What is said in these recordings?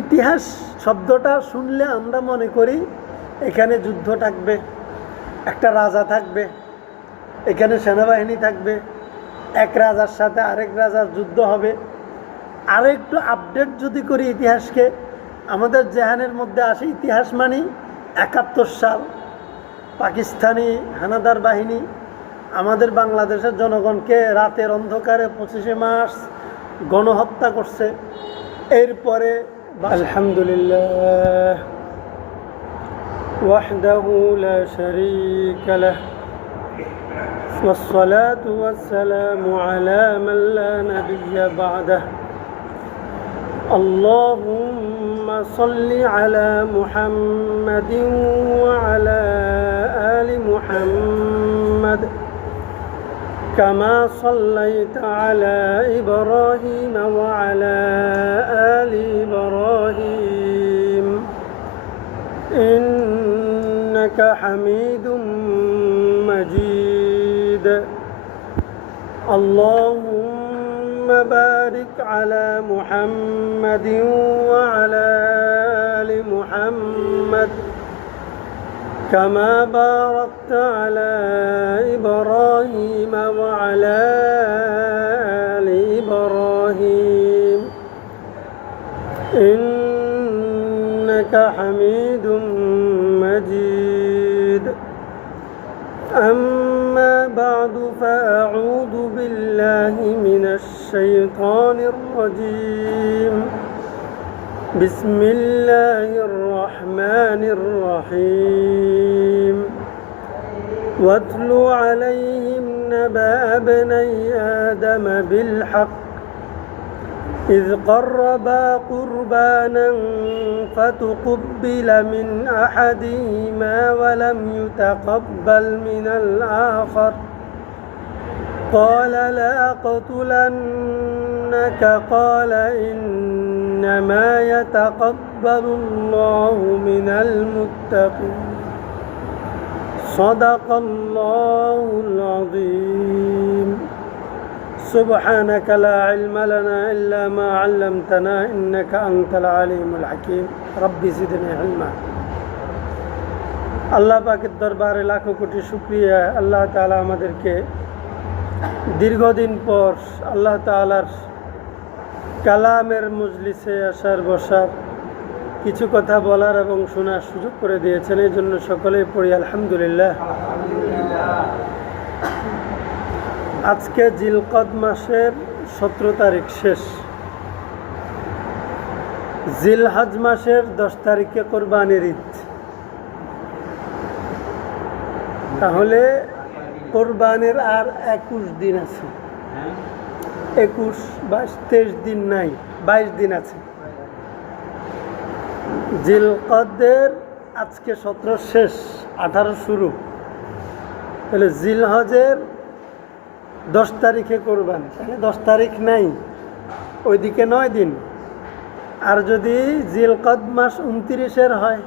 ইতিহাস শব্দটা শুনলে আমরা মনে করি এখানে যুদ্ধ থাকবে, একটা রাজা থাকবে, এখানে সেনাবাহিনী থাকবে, এক রাজার সাথে আরেক রাজার যুদ্ধ হবে। আরও একটু আপডেট যদি করি ইতিহাসকে, আমাদের জেহানের মধ্যে আসে ইতিহাস মানে ৭১ সাল পাকিস্তানি হানাদার বাহিনী আমাদের বাংলাদেশের জনগণকে রাতের অন্ধকারে ২৫শে মার্চ গণহত্যা করছে। এরপরে আলহামদুলিল্লাহ ওয়াহদাহু লা শারীকা লাহ والصلاة والسلام على من لا نبي بعده اللهم صل على محمد وعلى آل محمد كما صليت على إبراهيم وعلى آل إبراهيم إنك حميد مجيد اللهم بارك على محمد وعلى آل محمد كما باركت على إبراهيم وعلى آل إبراهيم إنك حميد مجيد أما بعد فأعوذ بالله من الشيطان الرجيم بسم الله الرحمن الرحيم واتل عليهم نبأ ابني آدم بالحق إذ قربا قربانا فتقبل من أحدهما ولم يتقبل من الآخر قال لأقتلنك قال إنما يتقبل الله من المتقين صدق الله العظيم سبحانك لا علم لنا إلا ما علمتنا إنك أنت العليم الحكيم رب زدني علما আল্লাহ পাকের দরবারে লাখো কোটি শুকরিয়া। আল্লাহ তাআলা আমাদেরকে দীর্ঘদিন পর আল্লাহ তাআলার কালামের মজলিসে আসার বসার কিছু কথা বলার এবং শোনার সুযোগ করে দিয়েছেন, এই জন্য সকলেই পড়ি আলহামদুলিল্লাহ। আজকে জিলকদ মাসের ১৭ তারিখ শেষ, জিলহজ মাসের ১০ তারিখে কোরবানির ঈদ। তাহলে কোরবানির আর ২১ দিন আছে, ২১, ২২, ২৩ দিন নাই, ২২ দিন আছে। জিলকদের আজকে ১৭ শেষ, ১৮ শুরু, তাহলে জিলহজের ১০ তারিখে কোরবানি, তাহলে ১০ তারিখ নাই, ওইদিকে ৯ দিন। আর যদি জিলকদ মাস ২৯-এর হয়,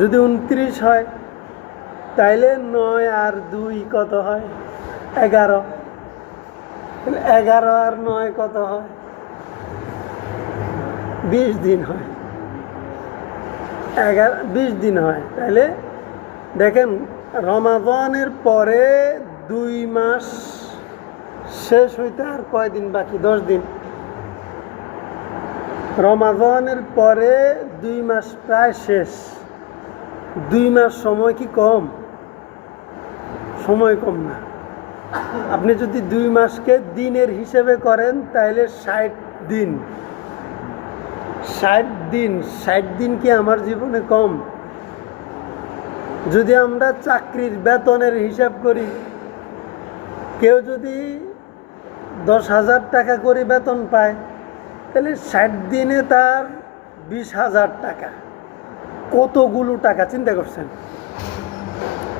যদি ২৯ হয় তাইলে ৯ আর ২ কত হয়? ১১। ১১ আর ৯ কত হয়? ২০ দিন হয়। ২০ দিন হয়। তাইলে দেখেন, রমাদানের পরে ২ মাস শেষ হইতে আর কয়দিন বাকি? ১০ দিন। রমাদানের পরে ২ মাস প্রায় শেষ। ২ মাস সময় কি কম? সময় কম না। আপনি যদি ২ মাসকে দিনের হিসেবে করেন তাহলে ৬০ দিন। ৬০ দিন, ৬০ দিন কি আমার জীবনে কম? যদি আমরা চাকরির বেতনের হিসাব করি, কেউ যদি ১০,০০০ টাকা করে বেতন পায়, তাহলে ৬০ দিনে তার ২০,০০০ টাকা। কতগুলো টাকা চিন্তা করছেন?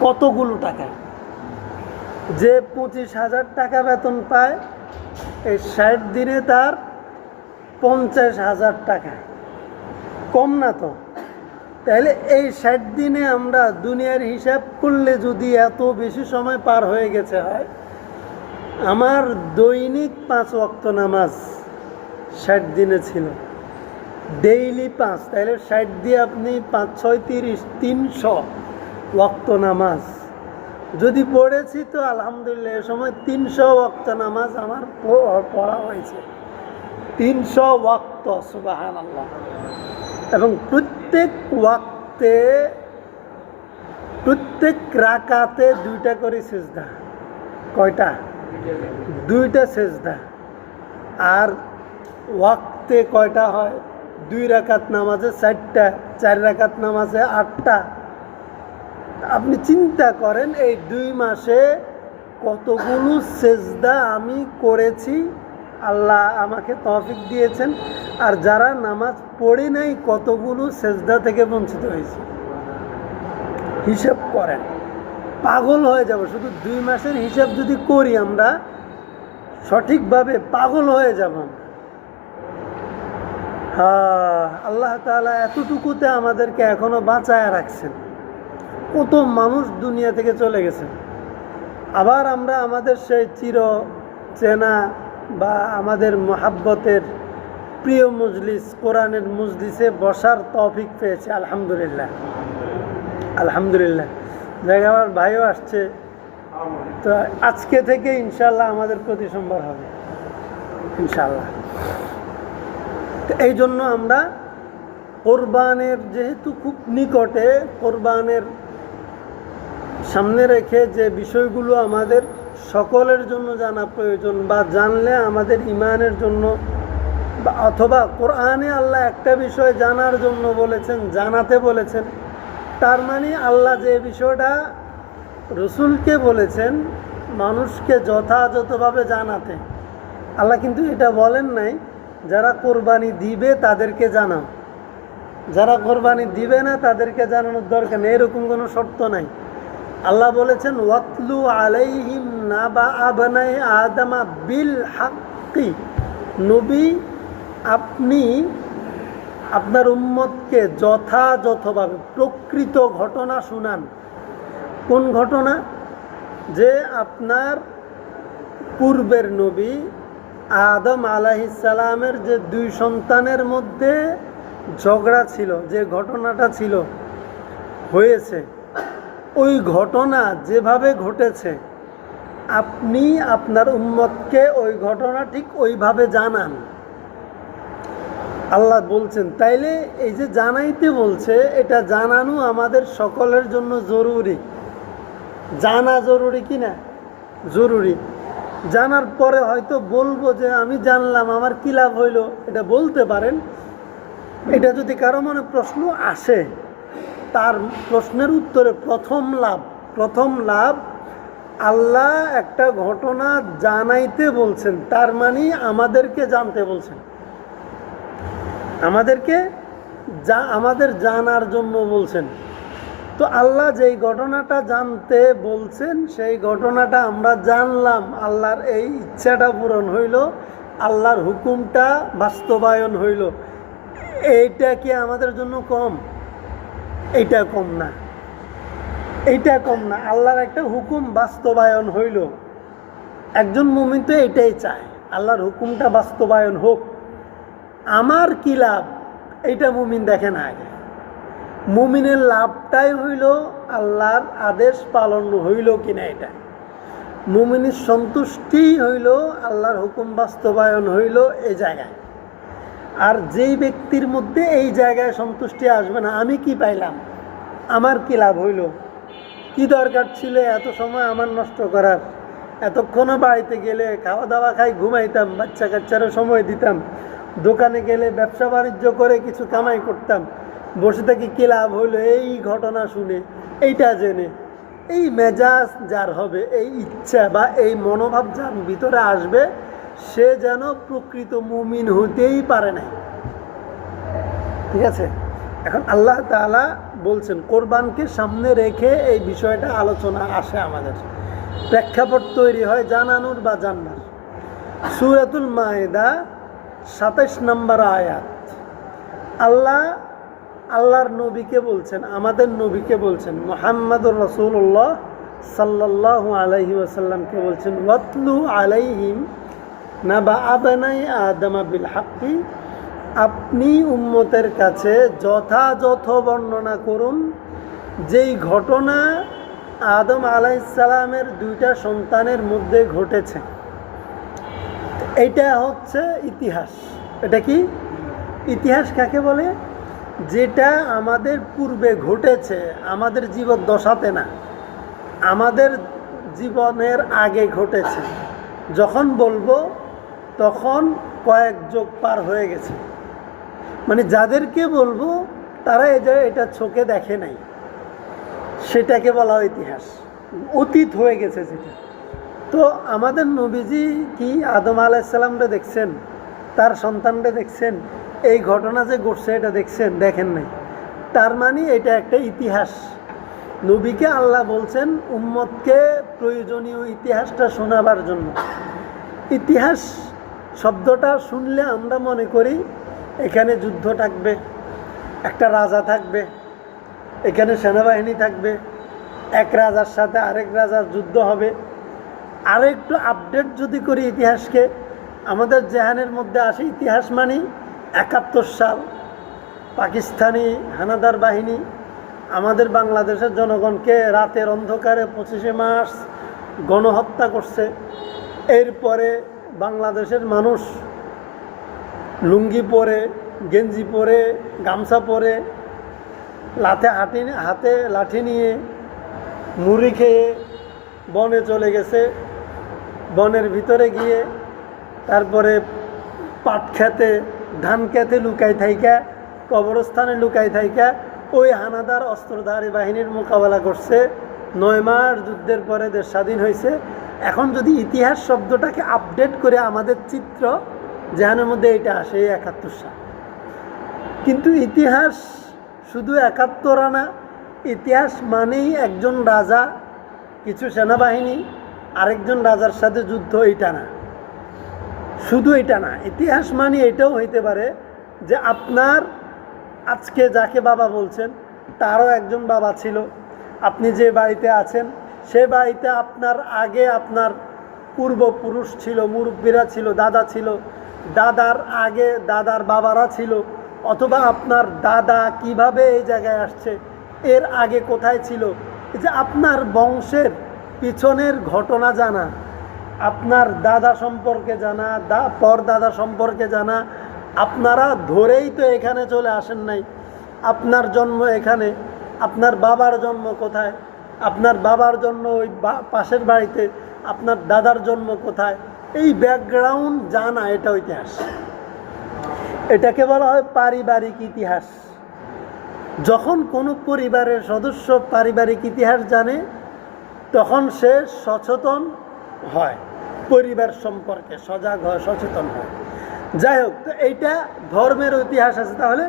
কতগুলো টাকা! যে ২৫,০০০ টাকা বেতন পায়, এই ৬০ দিনে তার ৫০,০০০ টাকা। কম না তো? তাহলে এই ৬০ দিনে আমরা দুনিয়ার হিসাব করলে যদি এত বেশি সময় পার হয়ে গেছে হয়, আমার দৈনিক ৫ ওয়াক্ত নামাজ ৬০ দিনে ছিল। ডেইলি 5, তাহলে 60 দিয়ে আপনি 5 6 30, 300 ওয়াক্ত নামাজ যদি পড়েছি তো আলহামদুলিল্লাহ। এ সময় 300 ওয়াক্ত নামাজ আমার পড়া হয়েছে, 300 ওয়াক্ত, সুবহানাল্লাহ। এবং প্রত্যেক ওয়াক্তে, প্রত্যেক রাকাতে 2টা করে সিজদা। কয়টা? 2টা সিজদা। আর ওয়াক্তে কয়টা হয়? 2 রাকাত নামাজে 4টা, 4 রাকাত নামাজে 8টা। আপনি চিন্তা করেন এই 2 মাসে কতগুলো সেজদা আমি করেছি, আল্লাহ আমাকে তৌফিক দিয়েছেন। আর যারা নামাজ পড়ে নাই কতগুলো সেজদা থেকে বঞ্চিত হয়েছে, হিসাব করেন। পাগল হয়ে যাব। শুধু 2 মাসের হিসাব যদি করি আমরা সঠিকভাবে, পাগল হয়ে যাব। হ্যাঁ, আল্লাহ তাআলা এতটুকুতে আমাদেরকে এখনো বাঁচায় রাখছেন। কত মানুষ দুনিয়া থেকে চলে গেছে, আবার আমরা আমাদের সেই চির চেনা বা আমাদের মহাব্বতের প্রিয় মজলিস, কোরআনের মজলিসে বসার তৌফিক পেয়েছে, আলহামদুলিল্লাহ, আলহামদুলিল্লাহ। জায়গা আমার ভাইও আসছে, তো আজকে থেকে ইনশাল্লাহ আমাদের প্রতি সোমবার হবে ইনশাল্লাহ। তো এই জন্য আমরা কোরবানের, যেহেতু খুব নিকটে, কোরবানের সামনে রেখে যে বিষয়গুলো আমাদের সকলের জন্য জানা প্রয়োজন, বা জানলে আমাদের ইমানের জন্য, বা অথবা কোরআনে আল্লাহ একটা বিষয় জানার জন্য বলেছেন, জানাতে বলেছেন, তার মানে আল্লাহ যে বিষয়টা রসুলকে বলেছেন মানুষকে যথাযথভাবে জানাতে, আল্লাহ কিন্তু এটা বলেন নাই যারা কোরবানি দিবে তাদেরকে জানাও, যারা কোরবানি দিবে না তাদেরকে জানানোর দরকার নেই, এরকম কোনো শর্ত নাই। আল্লাহ বলেছেন ওয়াতলু আলাইহিম নাবা আবনাই আদামা বিল হাক্কি। নবী, আপনি আপনার উম্মতকে যথাযথভাবে প্রকৃত ঘটনা শুনান। কোন ঘটনা? যে আপনার পূর্বের নবী আদম আলাইহিস সালামের যে 2 সন্তানের মধ্যে ঝগড়া ছিল, যে ঘটনাটা ছিল, হয়েছে, ওই ঘটনা যেভাবে ঘটেছে আপনি আপনার উম্মতকে ওই ঘটনা ঠিক ওইভাবে জানান। আল্লাহ বলছেন, তাইলে এই যে জানাইতে বলছে, এটা জানানো আমাদের সকলের জন্য জরুরি। জানা জরুরি কি না? জরুরি। জানার পরে হয়তো বলবো যে আমি জানলাম, আমার কি লাভ হইলো, এটা বলতে পারেন। এটা যদি কারো মনে প্রশ্ন আসে, তার প্রশ্নের উত্তরে প্রথম লাভ আল্লাহ একটা ঘটনা জানাইতে বলছেন, তার মানে আমাদেরকে জানতে বলছেন, আমাদেরকে আমাদের জানার জন্য বলছেন। তো আল্লাহ যেই ঘটনাটা জানতে বলছেন সেই ঘটনাটা আমরা জানলাম, আল্লাহর এই ইচ্ছাটা পূরণ হইল, আল্লাহর হুকুমটা বাস্তবায়ন হইল। এইটা কি আমাদের জন্য কম? এইটা কম না, এইটা কম না। আল্লাহর একটা হুকুম বাস্তবায়ন হইল, একজন মুমিন তো এটাই চায়, আল্লাহর হুকুমটা বাস্তবায়ন হোক। আমার কি লাভ এইটা মুমিন দেখে না আগে। মুমিনের লাভটাই হইল আল্লাহর আদেশ পালন হইল কিনা, এটা মুমিনের সন্তুষ্টি হইল, আল্লাহর হুকুম বাস্তবায়ন হইল এই জায়গায়। আর যেই ব্যক্তির মধ্যে এই জায়গায় সন্তুষ্টি আসবে না, আমি কি পাইলাম, আমার কি লাভ হইল, কি দরকার ছিল এত সময় আমার নষ্ট করার, এতক্ষণও বাড়িতে গেলে খাওয়া দাওয়া খাই ঘুমাইতাম, বাচ্চা কাচ্চারও সময় দিতাম, দোকানে গেলে ব্যবসা বাণিজ্য করে কিছু কামাই করতাম, বসে থাকি, কী লাভ হইলো এই ঘটনা শুনে, এইটা জেনে। এই মেজাজ যার হবে, এই ইচ্ছা বা এই মনোভাব যার ভিতরে আসবে, সে যেন প্রকৃত মুমিন হতেই পারে না। ঠিক আছে? এখন আল্লাহ তাআলা বলছেন, কোরবানকে সামনে রেখে এই বিষয়টা আলোচনা আসে, আমাদের প্রেক্ষাপট তৈরি হয় জানানোর বা জান্নার। সূরাতুল মায়েদা 27 নম্বর আয়াত। আল্লাহর নবীকে বলছেন, আমাদের নবীকে বলছেন, মুহাম্মাদুর রাসূলুল্লাহ সাল্লাল্লাহু আলাইহি ওয়াসাল্লামকে বলছেন, ওয়াতলু আলাইহিম নাবা আবনাই আদম বিল হাক্কি আপনি উম্মতের কাছে যথাযথ বর্ণনা করুন যেই ঘটনা আদম আলাইহিসসালামের দুইটা সন্তানের মধ্যে ঘটেছে। এটা হচ্ছে ইতিহাস। এটা কি ইতিহাস কাকে বলে? যেটা আমাদের পূর্বে ঘটেছে, আমাদের জীবদ্দশাতে না, আমাদের জীবনের আগে ঘটেছে। যখন বলবো তখন কয়েক যুগ পার হয়ে গেছে, মানে যাদেরকে বলবো তারা এটা চোখে দেখে নাই, সেটাকে বলা হয় ইতিহাস। অতীত হয়ে গেছে যেটা। তো আমাদের নবীজি কি আদম আলাইহিসসালামরে দেখছেন, তার সন্তানরে দেখছেন? এই ঘটনা যে ঘটছে এটা দেখছেন? দেখেন নাই। তার মানে এটা একটা ইতিহাস। নবীকে আল্লাহ বলছেন উম্মতকে প্রয়োজনীয় ইতিহাসটা শোনাবার জন্য। ইতিহাস শব্দটা শুনলে আমরা মনে করি এখানে যুদ্ধ থাকবে, একটা রাজা থাকবে, এখানে সেনাবাহিনী থাকবে, এক রাজার সাথে আরেক রাজার যুদ্ধ হবে। আরও একটু আপডেট যদি করি ইতিহাসকে, আমাদের জেহানের মধ্যে আসে ইতিহাস মানে ৭১ সাল পাকিস্তানি হানাদার বাহিনী আমাদের বাংলাদেশের জনগণকে রাতের অন্ধকারে 25শে মার্চ গণহত্যা করছে। এরপরে বাংলাদেশের মানুষ লুঙ্গি পরে, গেঞ্জি পরে, গামছা পরে, হাতে লাঠি নিয়ে মুড়ি খেয়ে বনে চলে গেছে। বনের ভিতরে গিয়ে তারপরে পাট খেতে, ধান খেতে লুকাই থাইকা, কবরস্থানে লুকাই থাইকা ওই হানাদার অস্ত্রধারী বাহিনীর মোকাবেলা করছে। 9 মাস যুদ্ধের পরে দেশ স্বাধীন হয়েছে। এখন যদি ইতিহাস শব্দটাকে আপডেট করে আমাদের চিত্র যেখানের মধ্যে এটা আসে ৭১ সাল। কিন্তু ইতিহাস শুধু ৭১ আনা। ইতিহাস মানেই একজন রাজা, কিছু সেনাবাহিনী, আরেকজন রাজার সাথে যুদ্ধ, এটা না, শুধু এটা না। ইতিহাস মানে এটাও হইতে পারে যে আপনার আজকে যাকে বাবা বলছেন তারও একজন বাবা ছিল। আপনি যে বাড়িতে আছেন সে বাড়িতে আপনার আগে আপনার পূর্বপুরুষ ছিল, মুরব্বীরা ছিল, দাদা ছিল, দাদার আগে দাদার বাবারা ছিল, অথবা আপনার দাদা কিভাবে এই জায়গায় আসছে, এর আগে কোথায় ছিল, যে আপনার বংশের পিছনের ঘটনা জানা, আপনার দাদা সম্পর্কে জানা, পরদাদা সম্পর্কে জানা। আপনারা ধরেই তো এখানে চলে আসেন নাই। আপনার জন্ম এখানে, আপনার বাবার জন্ম কোথায়, আপনার বাবার জন্ম ওই পাশের বাড়িতে, আপনার দাদার জন্ম কোথায়, এই ব্যাকগ্রাউন্ড জানা, এটা ইতিহাস। এটাকে বলা হয় পারিবারিক ইতিহাস। যখন কোনো পরিবারের সদস্য পারিবারিক ইতিহাস জানে তখন সে সচেতন হয়, পরিবার সম্পর্কে সজাগ হয়, সচেতন হয়। যাই হোক, তো এইটা ধর্মের ইতিহাস আছে। তাহলে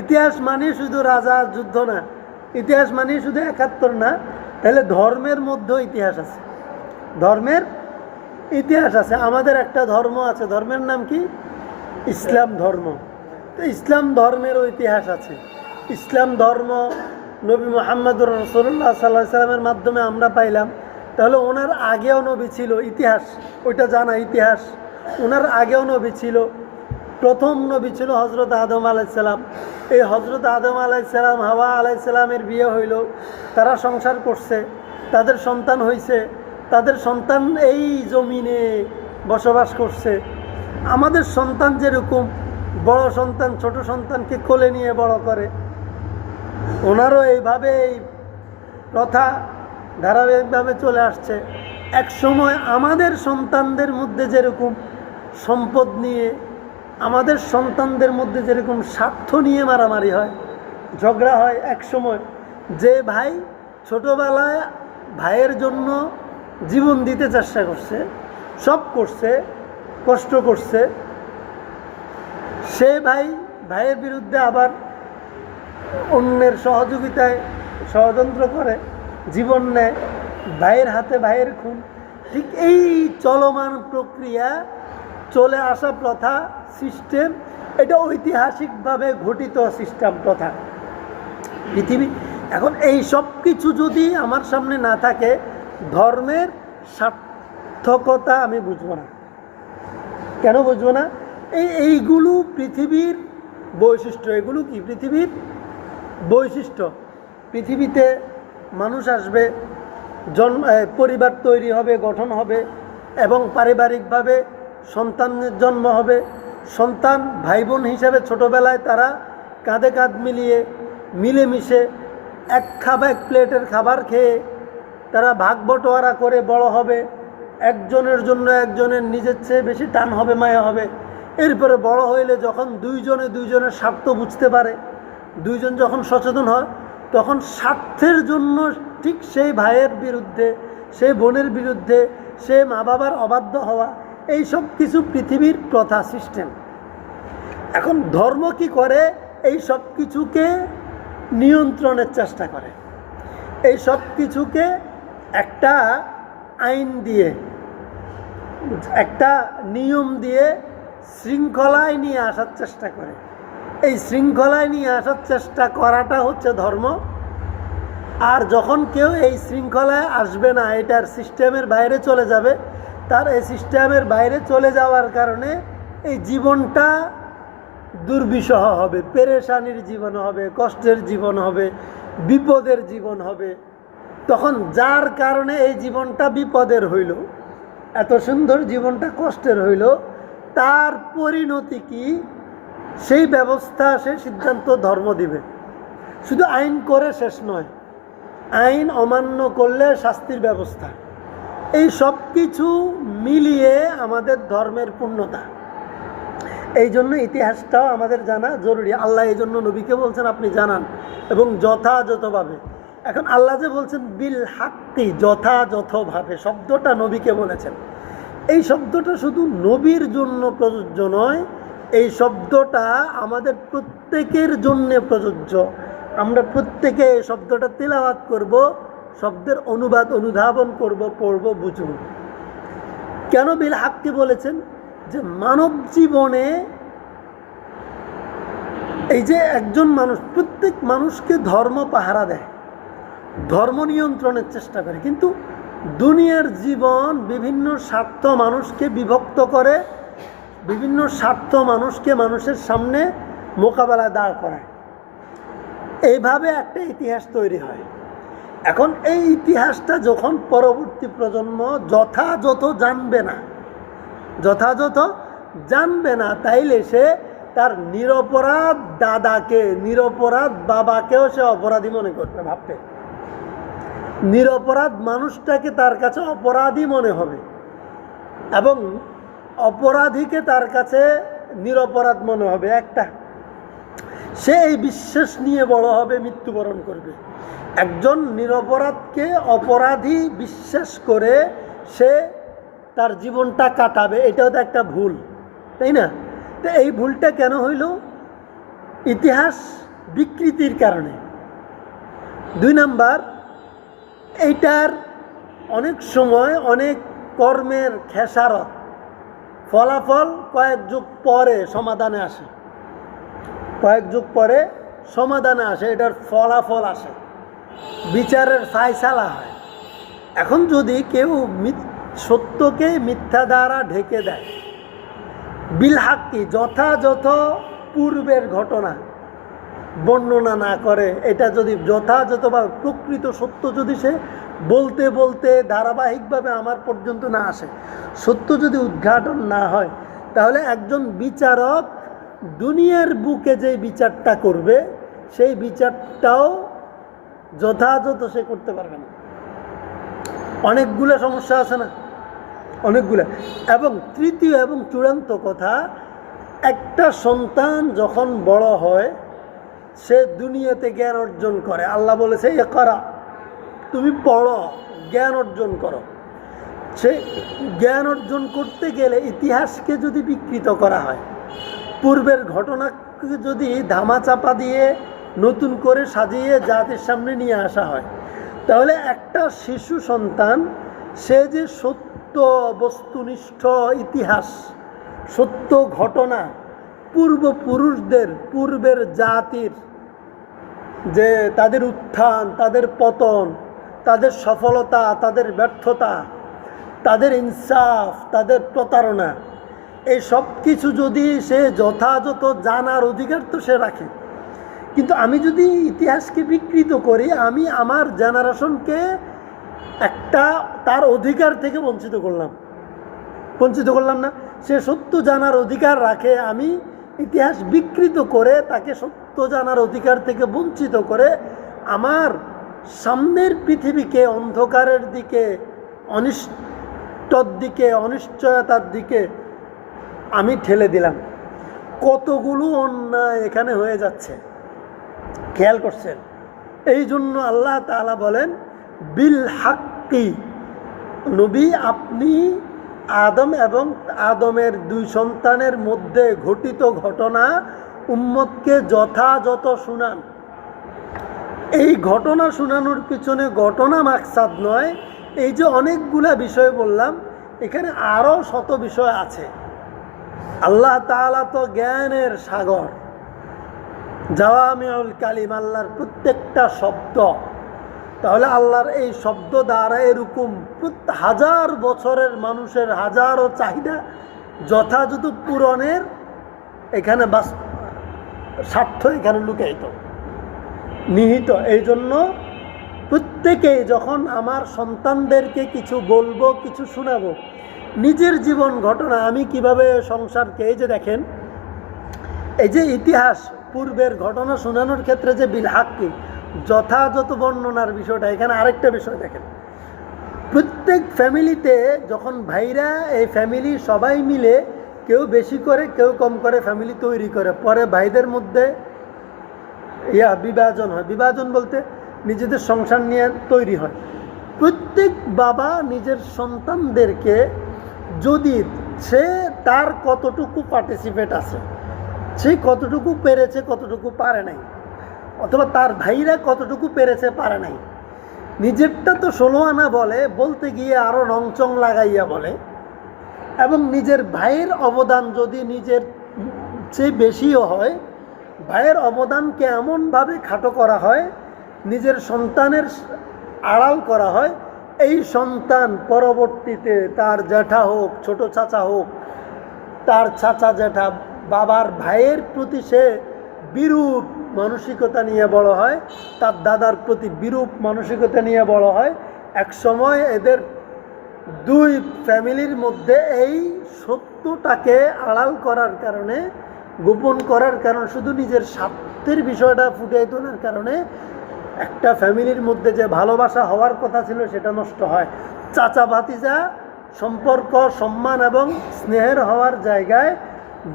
ইতিহাস মানে শুধু রাজা যুদ্ধ না, ইতিহাস মানে শুধু ৭১ না, তাহলে ধর্মের মধ্যেও ইতিহাস আছে। ধর্মের ইতিহাস আছে। আমাদের একটা ধর্ম আছে, ধর্মের নাম কি? ইসলাম ধর্ম। তো ইসলাম ধর্মেরও ইতিহাস আছে। ইসলাম ধর্ম নবী মুহাম্মদুর রাসূলুল্লাহ সাল্লাল্লাহু আলাইহি সাল্লামের মাধ্যমে আমরা পাইলাম। তাহলে ওনার আগেও নবী ছিল, ইতিহাস ওইটা জানা ইতিহাস। ওনার আগেও নবী ছিল। প্রথম নবী ছিল হজরত আদম আলাইহিসসালাম। এই হজরত আদম আলাইহিসসালাম হাওয়া আলাইহিসসালামের বিয়ে হইল, তারা সংসার করছে, তাদের সন্তান হয়েছে, তাদের সন্তান এই জমিনে বসবাস করছে। আমাদের সন্তান যেরকম বড় সন্তান ছোট সন্তানকে কোলে নিয়ে বড় করে, ওনারও এইভাবে এই প্রথা ধারাবাহিকভাবে চলে আসছে। এক সময় আমাদের সন্তানদের মধ্যে যেরকম সম্পদ নিয়ে, আমাদের সন্তানদের মধ্যে যেরকম স্বার্থ নিয়ে মারামারি হয়, ঝগড়া হয়, এক সময় যে ভাই ছোটবেলায় ভাইয়ের জন্য জীবন দিতে চেষ্টা করছে, সব করছে, কষ্ট করছে, সে ভাইয়ের বিরুদ্ধে আবার অন্যের সহযোগিতায় ষড়যন্ত্র করে, জীবন নেয়, ভাইয়ের হাতে ভাইয়ের খুন। ঠিক এই চলমান প্রক্রিয়া, চলে আসা প্রথা, সিস্টেম, এটা ঐতিহাসিকভাবে ঘটিত সিস্টেম, প্রথা পৃথিবী। এখন এই সব কিছু যদি আমার সামনে না থাকে, ধর্মের সার্থকতা আমি বুঝবো না। কেন বুঝবো না? এইগুলো পৃথিবীর বৈশিষ্ট্য। এগুলো কি পৃথিবীর বৈশিষ্ট্য। পৃথিবীতে মানুষ আসবে, পরিবার তৈরি হবে, গঠন হবে এবং পারিবারিকভাবে সন্তানের জন্ম হবে। সন্তান ভাই বোন হিসাবে ছোটোবেলায় তারা কাঁধে কাঁধ মিলিয়ে মিলেমিশে এক প্লেটের খাবার খেয়ে তারা ভাগ বটোয়ারা করে বড় হবে। একজনের জন্য একজনের নিজের চেয়ে বেশি টান হবে, মায়া হবে। এরপরে বড় হইলে যখন দুইজনের স্বার্থ বুঝতে পারে, দুইজন যখন সচেতন হয়, তখন স্বার্থের জন্য ঠিক সেই ভাইয়ের বিরুদ্ধে, সেই বোনের বিরুদ্ধে, সে মা বাবার অবাধ্য হওয়া, এই সব কিছু পৃথিবীর প্রথা, সিস্টেম। এখন ধর্ম কি করে? এই সব কিছুকে নিয়ন্ত্রণের চেষ্টা করে, এই সব কিছুকে একটা আইন দিয়ে, একটা নিয়ম দিয়ে শৃঙ্খলায় নিয়ে আসার চেষ্টা করে। এই শৃঙ্খলায় নিয়ে আসার চেষ্টা করাটা হচ্ছে ধর্ম। আর যখন কেউ এই শৃঙ্খলায় আসবে না, এটার সিস্টেমের বাইরে চলে যাবে, তার এই সিস্টেমের বাইরে চলে যাওয়ার কারণে এই জীবনটা দুর্বিষহ হবে, পেরেশানির জীবন হবে, কষ্টের জীবন হবে, বিপদের জীবন হবে। তখন যার কারণে এই জীবনটা বিপদের হইল, এত সুন্দর জীবনটা কষ্টের হইল, তার পরিণতি কি, সেই ব্যবস্থা, সেই সিদ্ধান্ত ধর্ম দিবে। শুধু আইন করে শেষ নয়, আইন অমান্য করলে শাস্তির ব্যবস্থা। এই সব কিছু মিলিয়ে আমাদের ধর্মের পূর্ণতা। এই জন্য ইতিহাসটাও আমাদের জানা জরুরি। আল্লাহ এই জন্য নবীকে বলছেন আপনি জানান, এবং যথাযথভাবে। এখন আল্লাহ যে বলছেন বিল হাক্কি, যথাযথভাবে, শব্দটা নবীকে বলেছেন। এই শব্দটা শুধু নবীর জন্য প্রযোজ্য নয়, এই শব্দটা আমাদের প্রত্যেকের জন্য প্রযোজ্য। আমরা প্রত্যেকে এই শব্দটা তিলাওয়াত করব, শব্দের অনুবাদ অনুধাবন করব, পড়ব, বুঝব। কেন বিল হাক্কি বলেছেন? যে মানব জীবনে এই যে একজন মানুষ, প্রত্যেক মানুষকে ধর্ম পাহারা দেয়, ধর্ম নিয়ন্ত্রণের চেষ্টা করে, কিন্তু দুনিয়ার জীবন বিভিন্ন স্বার্থ মানুষকে বিভক্ত করে, বিভিন্ন স্বার্থ মানুষকে মানুষের সামনে মোকাবেলা দাঁড় করায়। এইভাবে একটা ইতিহাস তৈরি হয়। এখন এই ইতিহাসটা যখন পরবর্তী প্রজন্ম যথাযথ জানবে না, তাইলে সে তার নিরপরাধ দাদাকে, নিরপরাধ বাবাকেও সে অপরাধী মনে করবে, ভাববে। নিরপরাধ মানুষটাকে তার কাছে অপরাধী মনে হবে, এবং অপরাধীকে তার কাছে নিরপরাধ মনে হবে। একটা সে এই বিশ্বাস নিয়ে বড় হবে, মৃত্যুবরণ করবে। একজন নিরপরাধকে অপরাধী বিশ্বাস করে সে তার জীবনটা কাটাবে, এটাও তো একটা ভুল, তাই না? তো এই ভুলটা কেন হইল? ইতিহাস বিকৃতির কারণে। 2 নাম্বার, এইটার অনেক সময় অনেক কর্মের খেসারত, ফলাফল কয়েক যুগ পরে সমাধানে আসে, এটার ফলাফল আসে, বিচারের ফায়সালা হয়। এখন যদি কেউ সত্যকে মিথ্যা দ্বারা ঢেকে দেয়, বিল হাক্কি, যথাযথ পূর্বের ঘটনা বর্ণনা না করে, এটা যদি যথাযথভাবে প্রকৃত সত্য যদি সে বলতে বলতে ধারাবাহিকভাবে আমার পর্যন্ত না আসে, সত্য যদি উদ্ঘাটন না হয়, তাহলে একজন বিচারক দুনিয়ার বুকে যে বিচারটা করবে, সেই বিচারটাও যথাযথ সে করতে পারবে না। অনেকগুলো সমস্যা আছে না, অনেকগুলো। এবং তৃতীয় এবং চূড়ান্ত কথা, একটা সন্তান যখন বড় হয়, সে দুনিয়াতে জ্ঞান অর্জন করে। আল্লাহ বলেছে ইকরা, তুমি পড়ো, জ্ঞান অর্জন করো। সে জ্ঞান অর্জন করতে গেলে ইতিহাসকে যদি বিকৃত করা হয়, পূর্বের ঘটনাকে যদি ধামাচাপা দিয়ে নতুন করে সাজিয়ে জাতির সামনে নিয়ে আসা হয়, তাহলে একটা শিশু সন্তান সে যে সত্য বস্তুনিষ্ঠ ইতিহাস, সত্য ঘটনা, পূর্বপুরুষদের, পূর্বের জাতির যে তাদের উত্থান, তাদের পতন, তাদের সফলতা, তাদের ব্যর্থতা, তাদের ইনসাফ, তাদের প্রতারণা, এই সব কিছু যদি সে যথাযথ জানার অধিকার তো সে রাখে, কিন্তু আমি যদি ইতিহাসকে বিকৃত করি, আমি আমার জেনারেশনকে একটা তার অধিকার থেকে বঞ্চিত করলাম না। সে সত্য জানার অধিকার রাখে, আমি ইতিহাস বিকৃত করে তাকে সত্য জানার অধিকার থেকে বঞ্চিত করে আমার সামনের পৃথিবীকে অন্ধকারের দিকে, অনিষ্টর দিকে, অনিশ্চয়তার দিকে আমি ঠেলে দিলাম। কতগুলো অন্যায় এখানে হয়ে যাচ্ছে, খেয়াল করছেন? এই জন্য আল্লাহ তাআলা বলেন বিল হাক্কি, নবী আপনি আদম এবং আদমের 2 সন্তানের মধ্যে ঘটিত ঘটনা উম্মতকে যথাযথ শুনান। এই ঘটনা শোনানোর পিছনে ঘটনা মাকসাদ নয়। এই যে অনেকগুলা বিষয় বললাম, এখানে আরও শত বিষয় আছে। আল্লাহ তাআলা তো জ্ঞানের সাগর, জাওয়ামিউল কালিম, আল্লাহর প্রত্যেকটা শব্দ। তাহলে আল্লাহর এই শব্দ দ্বারা এরকম হাজার বছরের মানুষের হাজারো চাহিদা যথাযথ পূরণের এখানে স্বার্থ এখানে লুকায়িত, নিহিত। এই জন্য প্রত্যেকেই যখন আমার সন্তানদেরকে কিছু বলবো, কিছু শোনাবো, নিজের জীবন ঘটনা, আমি কিভাবে সংসারকে, এই যে দেখেন, এই যে ইতিহাস পূর্বের ঘটনা শোনানোর ক্ষেত্রে যে বিল হাক্কি, যথাযথ বর্ণনার বিষয়টা, এখানে আরেকটা বিষয় দেখেন। প্রত্যেক ফ্যামিলিতে যখন ভাইরা, এই ফ্যামিলি সবাই মিলে কেউ বেশি করে কেউ কম করে ফ্যামিলি তৈরি করে, পরে ভাইদের মধ্যে বিভাজন হয়। বিভাজন বলতে নিজেদের সংসার নিয়ে তৈরি হয়। প্রত্যেক বাবা নিজের সন্তানদেরকে যদি সে তার কতটুকু পার্টিসিপেট আছে, সে কতটুকু পেরেছে কতটুকু পারে নাই, অথবা তার ভাইরা কতটুকু পেরেছে পারে নাই, নিজেরটা তো 16 আনা বলে, বলতে গিয়ে আরও রংচং লাগাইয়া বলে, এবং নিজের ভাইয়ের অবদান যদি নিজের চেয়ে বেশিও হয়, ভাইয়ের অবদানকে এমনভাবে খাটো করা হয়, নিজের সন্তানের আড়াল করা হয়। এই সন্তান পরবর্তীতে তার জ্যাঠা হোক, ছোট চাচা হোক, তার চাচা জ্যাঠা, বাবার ভাইয়ের প্রতি সে বিরূপ মানসিকতা নিয়ে বড় হয়, তার দাদার প্রতি বিরূপ মানসিকতা নিয়ে বড় হয়। এক সময় এদের 2 ফ্যামিলির মধ্যে এই সত্যটাকে আড়াল করার কারণে, গোপন করার কারণে, শুধু নিজের স্বার্থের বিষয়টা ফুটিয়ে তোলার কারণে একটা ফ্যামিলির মধ্যে যে ভালোবাসা হওয়ার কথা ছিল সেটা নষ্ট হয়। চাচা ভাতিজা সম্পর্ক, সম্মান এবং স্নেহের হওয়ার জায়গায়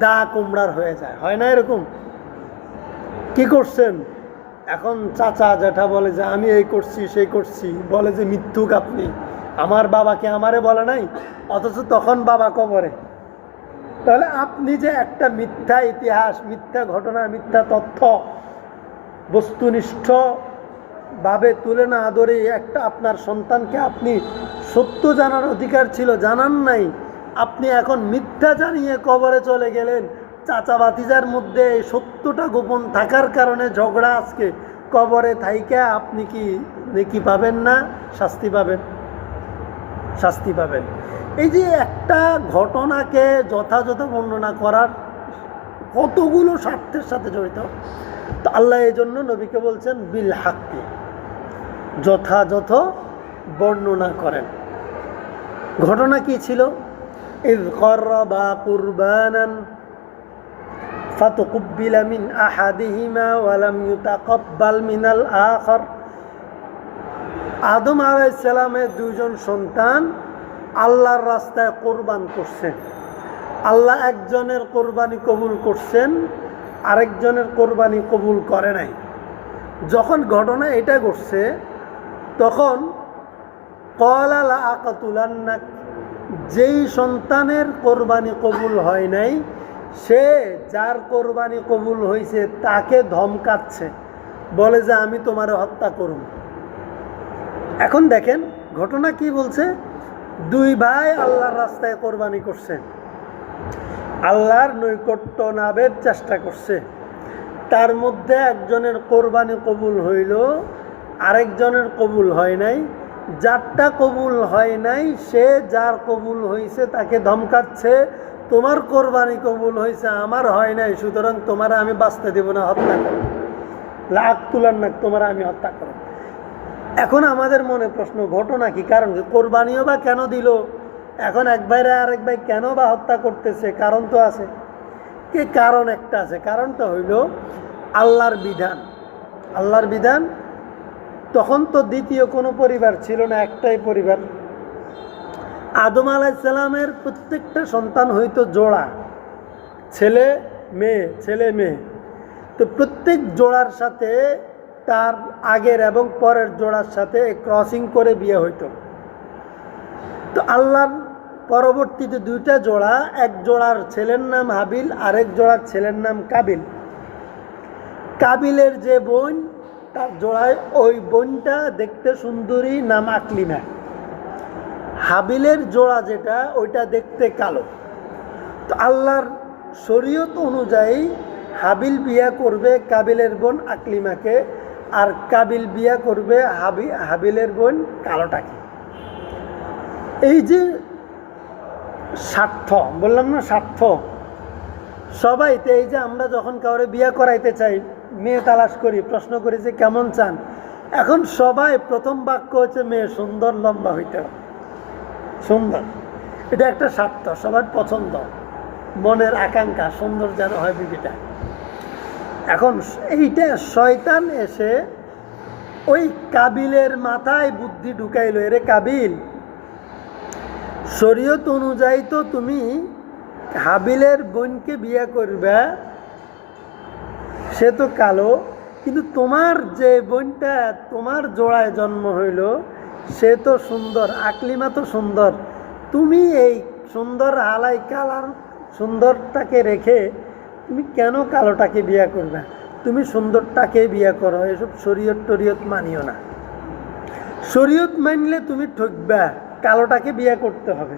দা কুমড়ার হয়ে যায়, হয় না এরকম? কি করছেন এখন? চাচা জ্যাঠা বলে যে আমি এই করছি সেই করছি, বলে যে মিথ্যুক আপনি, আমার বাবাকে আমারে বলে নাই, অথচ তখন বাবা কবরে। তাহলে আপনি যে একটা মিথ্যা ইতিহাস, মিথ্যা ঘটনা, মিথ্যা তথ্য বস্তুনিষ্ঠ ভাবে তুলে না ধরে একটা আপনার সন্তানকে আপনি সত্য জানার অধিকার ছিল, জানান নাই, আপনি এখন মিথ্যা জানিয়ে কবরে চলে গেলেন। চাচা ভাতিজার মধ্যে এই সত্যটা গোপন থাকার কারণে ঝগড়া, আজকে কবরে থাইকা আপনি কি নেকি পাবেন না শাস্তি পাবেন? শাস্তি পাবেন। এই যে একটা ঘটনাকে যথাযথ বর্ণনা করার কতগুলো স্বার্থের সাথে জড়িত। তো আল্লাহ এই জন্য নবীকে বলছেন বিল হাক্কি, যথাযথ বর্ণনা করেন। ঘটনা কি ছিল? ইয করবা কুরবানান ফাতুকবিলা মিন আহাদিহিমা ওয়া লাম ইউতাকাব্বাল মিনাল আখার। আদম আলাইহিস সালামের 2 জন সন্তান আল্লাহর রাস্তায় কোরবান করছেন। আল্লাহ একজনের কোরবানি কবুল করছেন, আরেকজনের কোরবানি কবুল করে নাই। যখন ঘটনা এটা ঘটছে, তখন ক্বালা লা আকাতুলান্নাক, যেই সন্তানের কোরবানি কবুল হয় নাই, সে যার কোরবানি কবুল হয়েছে তাকে ধমকাচ্ছে, বলে যে আমি তোমারে হত্যা করব। এখন দেখেন ঘটনা কি বলছে। 2 ভাই আল্লাহর রাস্তায় কোরবানি করছে, আল্লাহর নৈকট্য লাভের চেষ্টা করছে। তার মধ্যে একজনের কোরবানি কবুল হইল, আরেকজনের কবুল হয় নাই। যারটা কবুল হয় নাই সে যার কবুল হয়েছে তাকে ধমকাচ্ছে, তোমার কোরবানি কবুল হয়েছে, আমার হয় নাই, সুতরাং তোমার আমি বাঁচতে দেব না, হত্যা করো, লাখ তুলার নাক তোমার আমি হত্যা করো। এখন আমাদের মনে প্রশ্ন, ঘটনা কি, কারণ কোরবানিও বা কেন দিল, এখন এক ভাইরা আরেক ভাই কেন বা হত্যা করতেছে, কারণ তো আছে। কি কারণ? একটা আছে, কারণটা হইল আল্লাহর বিধান। আল্লাহর বিধান। তখন তো দ্বিতীয় কোনো পরিবার ছিল না, একটাই পরিবার। আদম আলাইহিস সালামের প্রত্যেকটা সন্তান হইতো জোড়া, ছেলে মেয়ে, ছেলে মেয়ে। তো প্রত্যেক জোড়ার সাথে তার আগের এবং পরের জোড়ার সাথে ক্রসিং করে বিয়ে হইতো। তো আল্লাহর পরবর্তীতে দুইটা জোড়া, এক জোড়ার ছেলের নাম হাবিল, আরেক জোড়ার ছেলের নাম কাবিল। কাবিলের যে বোন, তার জোড়ায় ওই বোনটা দেখতে সুন্দরী, নাম আকলিমা। হাবিলের জোড়া যেটা, ওইটা দেখতে কালো। তো আল্লাহর শরীয়ত অনুযায়ী হাবিল বিয়া করবে কাবিলের বোন আকলিমাকে, আর কাবিল বিয়া করবে হাবিলের বোন কালোটাকে। এই যে স্বার্থ, বললাম না স্বার্থ, সবাইতে। এই যে আমরা যখন কাউরে বিয়া করাইতে চাই, মেয়ে তালাশ করি, প্রশ্ন করি যে কেমন চান, এখন সবাই প্রথম বাক্য হচ্ছে মেয়ে সুন্দর, লম্বা হইতে হবে, সুন্দর। এটা একটা স্বার্থ, সবার পছন্দ, মনের আকাঙ্ক্ষা, সুন্দর যেন হয় বিবিটা। এখন এইটা শয়তান এসে ওই কাবিলের মাথায় বুদ্ধি ঢুকাইল, এরে কাবিল, শরীয়ত অনুযায়ী তো তুমি হাবিলের বোনকে বিয়ে করবে, সে তো কালো, কিন্তু তোমার যে বোনটা তোমার জোড়ায় জন্ম হইল সে তো সুন্দর, আকলিমা তো সুন্দর, তুমি এই সুন্দর হালাই কালার সুন্দরটাকে রেখে তুমি কেন কালোটাকে বিয়ে করবে? তুমি সুন্দরটাকে বিয়ে করো। এসব শরীয়ত টরিয়ত মানিও না। শরীয়ত মানলে তুমি ঠকবা, কালোটাকে বিয়ে করতে হবে।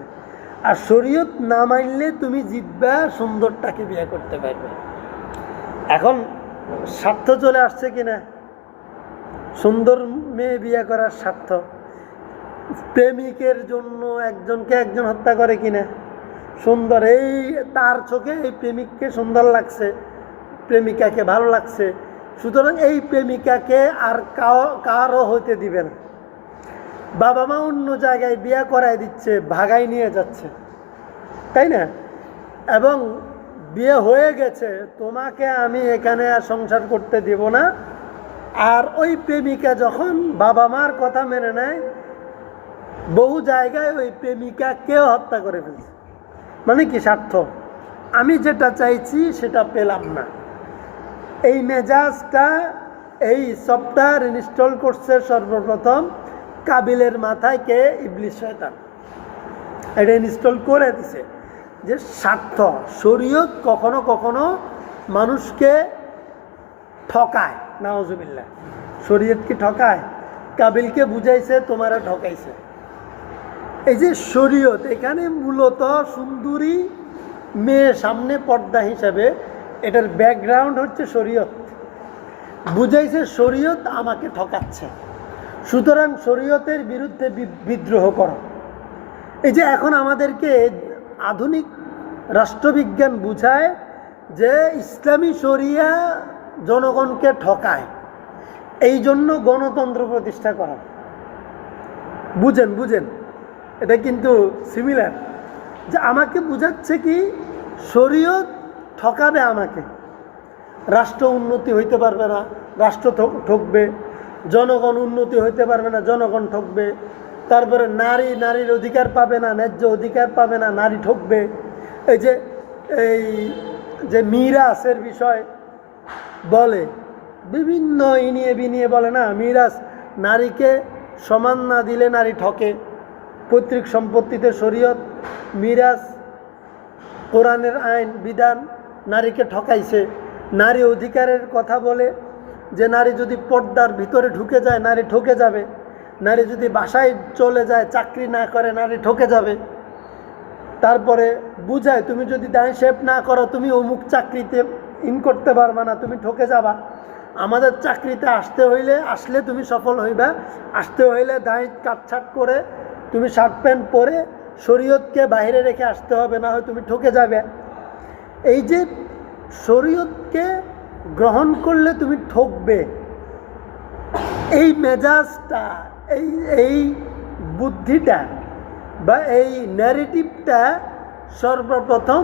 আর শরীয়ত না মানলে তুমি জিতবা, সুন্দরটাকে বিয়ে করতে পারবে। এখন স্বার্থ চলে আসছে কিনা? সুন্দর মেয়ে বিয়ে করার স্বার্থ। প্রেমিকের জন্য একজনকে একজন হত্যা করে কিনা? সুন্দর, এই তার চোখে এই প্রেমিককে সুন্দর লাগছে, প্রেমিকাকে ভালো লাগছে, সুতরাং এই প্রেমিকাকে আর কারো হইতে দিবে না। বাবা মা অন্য জায়গায় বিয়ে করাই দিচ্ছে, ভাগাই নিয়ে যাচ্ছে, তাই না? এবং বিয়ে হয়ে গেছে, তোমাকে আমি এখানে আর সংসার করতে দেব না। আর ওই প্রেমিকা যখন বাবা মার কথা মেনে নেয়, বহু জায়গায় ওই প্রেমিকাকেও হত্যা করে ফেলছে। মানে কি? স্বার্থ। আমি যেটা চাইছি সেটা পেলাম না। এই মেজাজটা, এই সফটওয়্যার ইনস্টল করছে সর্বপ্রথম কাবিলের মাথায় কে? ইবলিস শয়তান। এটা ইনস্টল করে দিছে যে স্বার্থ। শরীয়ত কখনো কখনো মানুষকে ঠকায়, নাউজুবিল্লাহ। শরীয়ত কি ঠকায়? কাবিলকে বুঝাইছে, তোমারা ঠকাইছে। এই যে শরীয়ত, এখানে মূলত সুন্দরী মেয়ে সামনে পর্দা হিসাবে, এটার ব্যাকগ্রাউন্ড হচ্ছে শরীয়ত। বুঝাইছে শরীয়ত আমাকে ঠকাচ্ছে, সুতরাং শরীয়তের বিরুদ্ধে বিদ্রোহ করো। এই যে এখন আমাদেরকে আধুনিক রাষ্ট্রবিজ্ঞান বুঝায় যে ইসলামী শরিয়া জনগণকে ঠকায়, এই জন্য গণতন্ত্র প্রতিষ্ঠা করা। বুঝেন বুঝেন, এটা কিন্তু সিমিলার। যে আমাকে বুঝাচ্ছে কি, শরীয়ত ঠকাবে আমাকে, রাষ্ট্র উন্নতি হইতে পারবে না, রাষ্ট্র ঠকবে, জনগণ উন্নতি হইতে পারবে না, জনগণ ঠকবে। তারপরে নারীর অধিকার পাবে না, ন্যায্য অধিকার পাবে না, নারী ঠকবে। এই যে মিরাসের বিষয় বলে, বিভিন্ন ইনিয়ে বিনিয়ে বলে না, মিরাস নারীকে সমান না দিলে নারী ঠকে। পৈতৃক সম্পত্তিতে শরীয়ত, মিরাস, কোরআনের আইন বিধান নারীকে ঠকাইছে। নারী অধিকারের কথা বলে যে নারী যদি পর্দার ভিতরে ঢুকে যায় নারী ঠকে যাবে, নারী যদি বাসায় চলে যায়, চাকরি না করে, নারী ঠকে যাবে। তারপরে বুঝায়, তুমি যদি দায় শেপ না করো তুমি অমুক চাকরিতে করতে পারবা না, তুমি ঠকে যাবা। আমাদের চাকরিতে আসলে তুমি সফল হইবা, আসতে হইলে দায় কাটছাট করে তুমি শার্ট প্যান্ট পরে শরীয়তকে বাইরে রেখে আসতে হবে, না হয় তুমি ঠকে যাবে। এই যে শরীয়তকে গ্রহণ করলে তুমি ঠকবে, এই মেজাজটা, এই বুদ্ধিটা বা এই ন্যারেটিভটা সর্বপ্রথম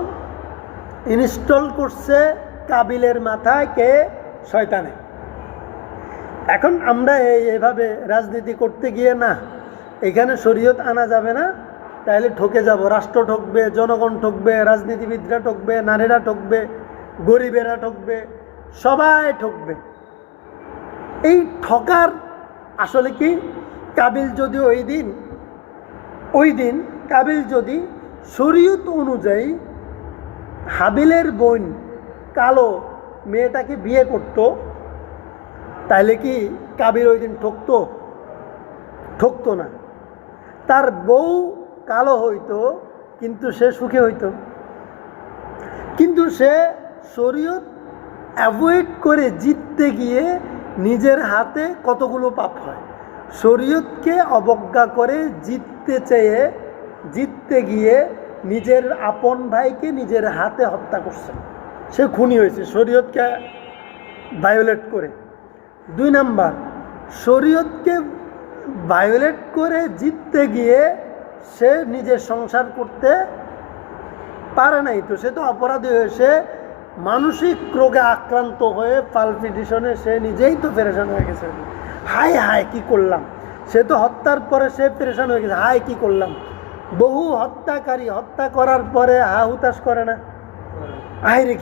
ইনস্টল করছে কাবিলের মাথায় কে? শয়তানে। এখন আমরা এইভাবে রাজনীতি করতে গিয়ে না, এখানে শরীয়ত আনা যাবে না, তাহলে ঠকে যাব, রাষ্ট্র ঠকবে, জনগণ ঠকবে, রাজনীতিবিদরা ঠকবে, নারীরা ঠকবে, গরিবেরা ঠকবে, সবাই ঠকবে। এই ঠকার আসলে কি? কাবিল যদি ওই দিন কাবিল যদি শরীয়ত অনুযায়ী হাবিলের বোন কালো মেয়েটাকে বিয়ে করত, তাহলে কি কাবিল ওই দিন ঠকতো না। তার বউ কালো হইতো, কিন্তু সে সুখে হইতো। কিন্তু সে শরীয়ত অ্যাভয়েড করে জিততে গিয়ে নিজের হাতে কতগুলো পাপ হয়। শরীয়তকে অবজ্ঞা করে জিততে গিয়ে নিজের আপন ভাইকে নিজের হাতে হত্যা করছে, সে খুনি হয়েছে শরীয়তকে ভায়োলেট করে। 2 নাম্বার, শরীয়তকে ভায়োলেট করে জিততে গিয়ে সে নিজের সংসার করতে পারে নাই, তো সে তো অপরাধী হয়ে সে মানসিক রোগে আক্রান্ত হয়ে পালপিটিশনে সে নিজেই তো পেরেশান হয়ে গেছে। হায় কি করলাম, সে তো হত্যার পরে সে পেরেশান হয়ে গেছে, হায় কি করলাম। বহু হত্যাকারী হত্যা করার পরে হুতাশ করে না, আয়রে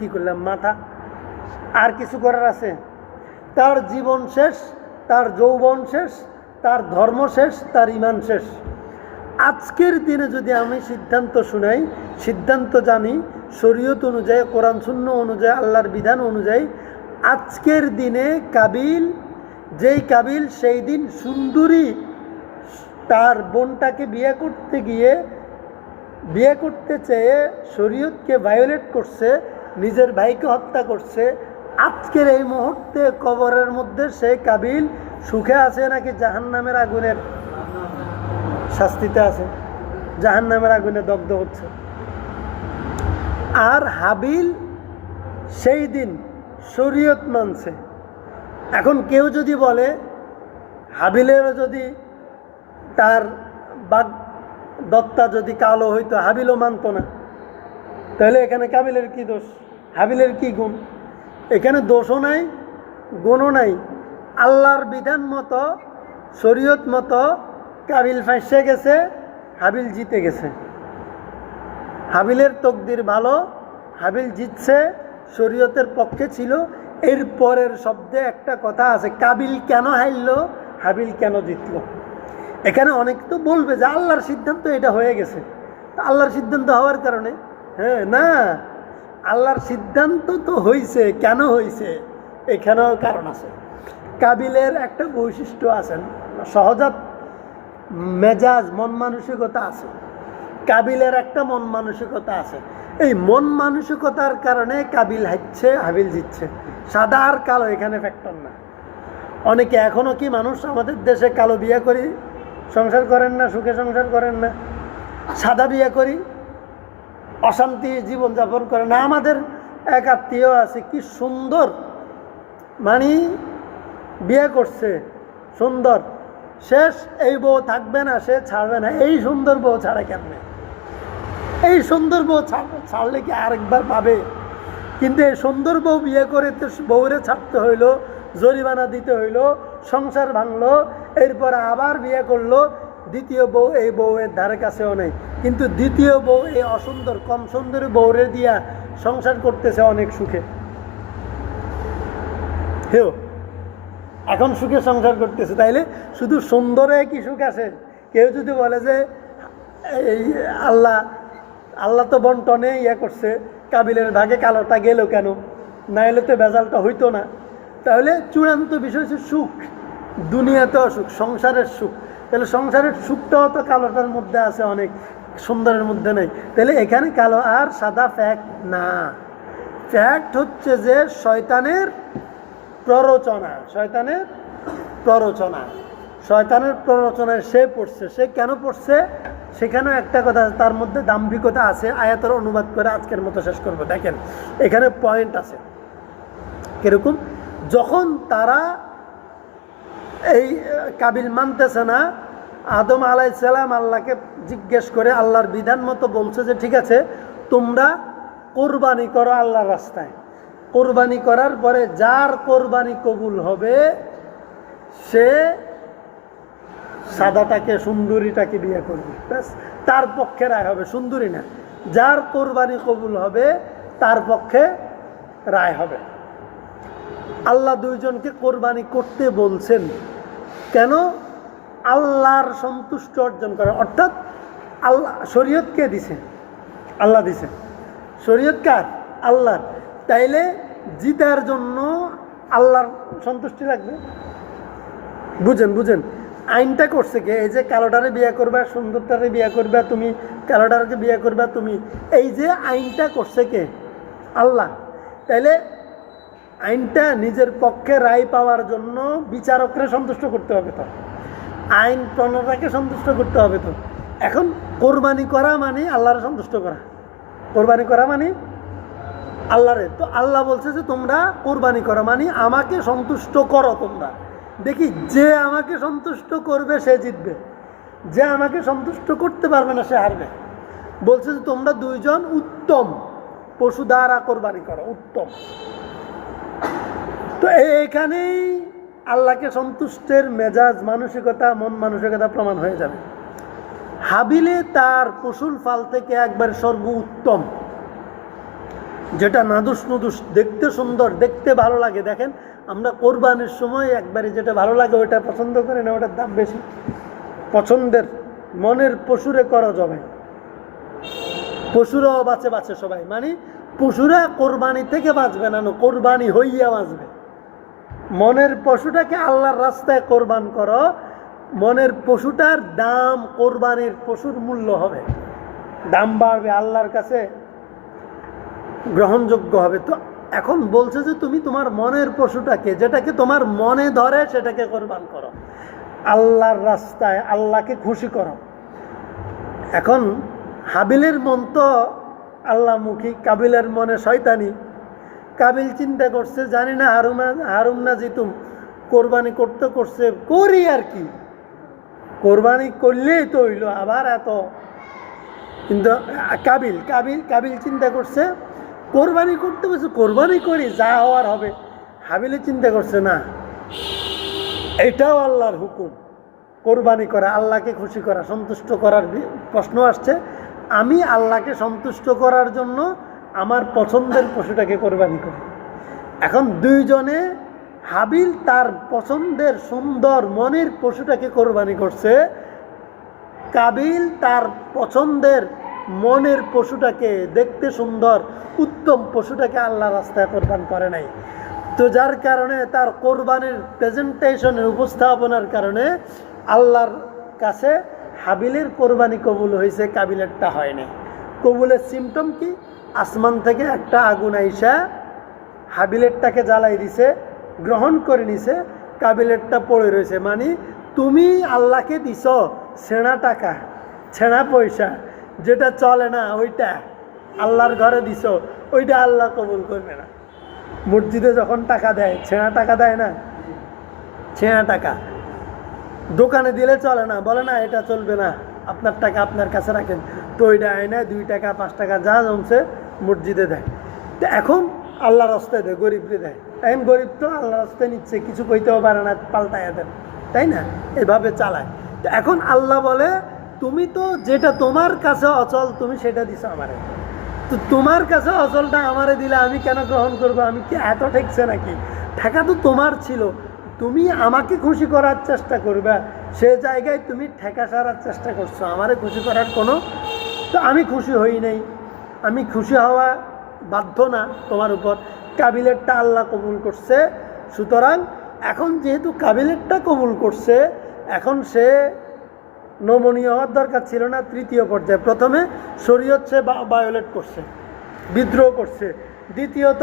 কি করলাম, মাথা আর কিছু করার আছে? তার জীবন শেষ, তার যৌবন শেষ, তার ধর্ম শেষ, তার ঈমান শেষ। আজকের দিনে যদি আমি সিদ্ধান্ত জানি শরীয়ত অনুযায়ী, কোরআন সুন্নাহ অনুযায়ী, আল্লাহর বিধান অনুযায়ী, আজকের দিনে যেই কাবিল সেই দিন সুন্দরী তার বোনটাকে বিয়ে করতে চেয়ে শরীয়তকে ভায়োলেট করছে, নিজের ভাইকে হত্যা করছে, আজকের এই মুহূর্তে কবরের মধ্যে সেই কাবিল সুখে আছে নাকি জাহান্নামের আগুনের শাস্তিতে আছে, জাহান্নামের আগুনে দগ্ধ হচ্ছে। আর হাবিল সেই দিন শরীয়ত মানছে। এখন কেউ যদি বলে হাবিলেরও যদি তার দত্তা যদি কালো হইতো, হাবিলও মানতো না, তাহলে এখানে কাবিলের কি দোষ, হাবিলের কি গুণ? এখানে দোষও নাই, গুণও নাই। আল্লাহর বিধান মতো, শরীয়ত মতো কাবিল ফাঁসে গেছে, হাবিল জিতে গেছে। হাবিলের তকদির ভালো, হাবিল জিতছে, শরীয়তের পক্ষে ছিল। এর পরের শব্দে একটা কথা আছে, কাবিল কেন হারলো, হাবিল কেন জিতলো। এখানে অনেক তো বলবে যে আল্লাহর সিদ্ধান্ত এটা হয়ে গেছে, আল্লাহর সিদ্ধান্ত হওয়ার কারণে, না, আল্লাহর সিদ্ধান্ত তো হয়েছে, কেন হয়েছে এখানেও কারণ আছে। কাবিলের একটা বৈশিষ্ট্য আছে, সহজাত মেজাজ, মন মানসিকতা আছে। কাবিলের একটা মন মানসিকতা আছে, এই মন মানসিকতার কারণে কাবিল হারছে, হাবিল জিতছে। সাদা আর কালো এখানে ফ্যাক্টর না। অনেকে এখনো কি মানুষ আমাদের দেশে কালো বিয়ে করি সংসার করেন না, সুখে সংসার করেন না, সাদা বিয়ে করি অশান্তি জীবনযাপন করে না। আমাদের এক আত্মীয় আছে, কি সুন্দর, মানে বিয়ে করছে সুন্দর, শেষ এই বউ থাকবে না, সে ছাড়বে না। এই সুন্দর বউ ছাড়ে কেমনে? এই সুন্দর বউ ছাড়লে কি আরেকবার পাবে? কিন্তু এই সুন্দর বউ বিয়ে করে তো বউরে ছাড়তে হইলো, জরিমানা দিতে হইলো, সংসার ভাঙলো, এরপর আবার বিয়ে করলো দ্বিতীয় বউ। এই বউয়ের ধারে কাছেও নেই, কিন্তু দ্বিতীয় বউ এই অসুন্দর কম সুন্দরী বউরে দিয়া সংসার করতেছে অনেক সুখে। এখন সুখে সংসার করতেছে। তাইলে শুধু সুন্দরে কি সুখ আছে? কেউ যদি বলে যে এই আল্লাহ তো বন্টনে করছে, কাবিলের ভাগে কালোটা গেল কেন, না এলে তো ভেজালটা হইতো না, তাহলে চূড়ান্ত বিষয় হচ্ছে সুখ, দুনিয়াতেও সুখ, সংসারের সুখ। তাহলে সংসারের সুখটাও তো কালোটার মধ্যে আছে, অনেক সুন্দরের মধ্যে নেই। তাহলে এখানে কালো আর সাদা ফ্যাক্ট না। ফ্যাক্ট হচ্ছে যে শয়তানের প্ররোচনায় সে পড়ছে। সে কেন পড়ছে? সেখানেও একটা কথা আছে, তার মধ্যে দাম্ভিকতা আছে। আয়াতের অনুবাদ করে আজকের মতো শেষ করবো। দেখেন এখানে পয়েন্ট আছে কিরকম, যখন তারা এই কাবিল মানতেছে না, আদম আলাইসালাম আল্লাহকে জিজ্ঞেস করে আল্লাহর বিধান মতো বলছে যে ঠিক আছে তোমরা কোরবানি করো আল্লাহর রাস্তায়। কোরবানি করার পরে যার কোরবানি কবুল হবে সে সাদাটাকে সুন্দরীটাকে বিয়ে করবে, ব্যাস তার পক্ষে রায় হবে। সুন্দরী না, যার কোরবানি কবুল হবে তার পক্ষে রায় হবে। আল্লাহ দুইজনকে কোরবানি করতে বলছেন কেন? আল্লাহর সন্তুষ্ট অর্জন করে, অর্থাৎ আল্লাহ শরীয়ত কে দিছে? আল্লাহ দিছে। শরীয়ত কার? আল্লাহর। তাইলে জিতার জন্য আল্লাহর সন্তুষ্টি লাগবে। বুঝেন বুঝেন, আইনটা করছে কে? এই যে কালোটারে বিয়ে করবা, সুন্দরটারে বিয়ে করবা তুমি, কালোটারকে বিয়ে করবা তুমি, এই যে আইনটা করছে কে? আল্লাহ। তাইলে আইনটা নিজের পক্ষে রায় পাওয়ার জন্য বিচারকরে সন্তুষ্ট করতে হবে, তো আইন প্রণেতাকে সন্তুষ্ট করতে হবে। তো এখন কোরবানি করা মানে আল্লাহরে সন্তুষ্ট করা, কোরবানি করা মানে আল্লাহরে। তো আল্লাহ বলছে যে তোমরা কোরবানি করো, মানে আমাকে সন্তুষ্ট করো তোমরা। দেখি যে আমাকে সন্তুষ্ট করবে সে জিতবে, যে আমাকে সন্তুষ্ট করতে পারবে না সে হারবে। বলছে যে তোমরা দুইজন উত্তম পশু দ্বারা কোরবানি করো, উত্তম। তো এইখানেই আল্লাহকে সন্তুষ্টের মেজাজ মানসিকতা, মন মানসিকতা প্রমাণ হয়ে যাবে। হাবিলে তার পশুর ফাল থেকে একবার সর্বোত্তম, যেটা নাদুস নুদুস, দেখতে সুন্দর, দেখতে ভালো লাগে। দেখেন আমরা কোরবানির সময় একবারে যেটা ভালো লাগে ওইটা পছন্দ করি না, ওটার দাম বেশি। পছন্দের মনের পশুরে করা যাবে, পশুরাও বাঁচে বাঁচে সবাই, মানে পশুরা কোরবানি থেকে বাঁচবে না, কোরবানি হইয়া বাঁচবে। মনের পশুটাকে আল্লাহর রাস্তায় কোরবান করো, মনের পশুটার দাম কোরবানির পশুর মূল্য হবে, দাম বাড়বে, আল্লাহর কাছে গ্রহণযোগ্য হবে। তো এখন বলছে যে তুমি তোমার মনের পশুটাকে, যেটাকে তোমার মনে ধরে সেটাকে কোরবান করো আল্লাহর রাস্তায়, আল্লাহকে খুশি করো। এখন হাবিলের মন তো আল্লাহমুখী, কাবিলের মনে শয়তানি। কাবিল চিন্তা করছে জানি না হারুম না জিতুম, কোরবানি করতে করছে, করি আর কি, কোরবানি করলেই তো হইল আবার এত। কিন্তু কাবিল চিন্তা করছে কোরবানি করতে বলছে, কোরবানি করি যা হওয়ার হবে। হাবিলে চিন্তা করছে না, এটাও আল্লাহর হুকুম, কোরবানি করা, আল্লাহকে খুশি করা, সন্তুষ্ট করার প্রশ্ন আসছে। আমি আল্লাহকে সন্তুষ্ট করার জন্য আমার পছন্দের পশুটাকে কোরবানি করি। এখন দুইজনে, হাবিল তার পছন্দের সুন্দর মনের পশুটাকে কোরবানি করছে, কাবিল তার পছন্দের মনের পশুটাকে, দেখতে সুন্দর উত্তম পশুটাকে আল্লাহ রাস্তায় কোরবান করে নাই। তো যার কারণে তার কোরবানির প্রেজেন্টেশনের, উপস্থাপনার কারণে আল্লাহর কাছে হাবিলের কোরবানি কবুল হয়েছে, কাবিলেরটা হয়নি। কবুলের সিমটম কি? আসমান থেকে একটা আগুন আইসা হাবিলেরটাকে জ্বালাই দিছে, গ্রহণ করে নিছে, কাবিলেরটা পড়ে রয়েছে। মানে তুমি আল্লাহকে দিছ ছেঁড়া টাকা, ছেঁড়া পয়সা, যেটা চলে না ওইটা আল্লাহর ঘরে দিছ, ওইটা আল্লাহ কবুল করবে না। মসজিদে যখন টাকা দেয়, ছেঁড়া টাকা দেয় না, ছেঁড়া টাকা দোকানে দিলে চলে না, বলে না এটা চলবে না, আপনার টাকা আপনার কাছে রাখেন। তো ওইটা আয় না, 2 টাকা 5 টাকা যা জমছে মসজিদে দেয়। তো এখন আল্লাহ রাস্তায় দেয়, গরিবরে দেয়। এখন গরিব তো আল্লাহ রাস্তায় নিচ্ছে, কিছু কইতেও পারে না, পাল্টায় দেন, তাই না? এভাবে চালায়। তো এখন আল্লাহ বলে তুমি তো যেটা তোমার কাছে অচল তুমি সেটা দিছো আমারে, তো তোমার কাছে অচলটা আমারে দিলে আমি কেন গ্রহণ করবো? আমি কি এত ঠেকছে নাকি? ঠেকা তো তোমার ছিল, তুমি আমাকে খুশি করার চেষ্টা করবে, সে জায়গায় তুমি ঠেকা সারার চেষ্টা করছো, আমারে খুশি করার কোনো। তো আমি খুশি হই নাই, আমি খুশি হওয়া বাধ্য না তোমার উপর। কাবিলেরটা আল্লাহ কবুল করছে, সুতরাং এখন যেহেতু কাবিলেরটা কবুল করছে, এখন সে নমনীয় হওয়ার দরকার ছিল না। তৃতীয় পর্যায়ে প্রথমে শরীয়ত সে ভায়োলেট করছে, বিদ্রোহ করছে। দ্বিতীয়ত